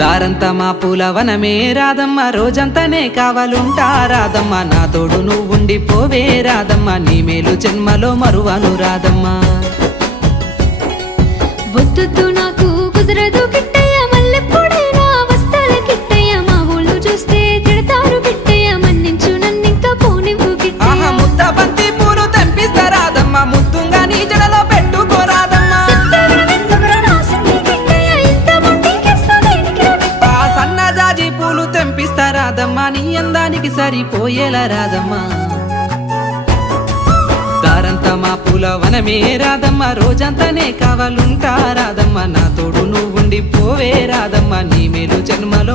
దారంతా మా పూలవనమే రాదమ్మ, రోజంతానే కావాలుంటా రాదమ్మ, నా తోడు నువ్వుండిపోవే రాదమ్మ, నీ మేలు జన్మలో మరువను రాదమ్మ. వద్దు నాకు కుదరదు కిట్టయ్య, మల్లెప్పుడైనా వస్తాల కిట్టయ్య, మా ఊళ్ళు చూస్తే తిడతారు కిట్టయ్య, మన్నించు నన్నింకా పోనివ్వు కిట్టయ్య. ఆహా ముద్ద బంతి పూలు తెంపిస్తా రాదమ్మ, ముద్దుంగా నీ జడలో పెట్టుకోరాదమ్మ. ఆ సన్నజాజి పూలు తెంపిస్తా రాదమ్మ, నీ అందానికి సరిపోయేలా రాదమ్మ. దారంతా మా పూలవనమే రాదమ్మ, రోజంతానే కావాలుంటా రాదమ్మ, నా తోడు నువ్వుండిపోవే రాదమ్మ, నీ మేలు జన్మలో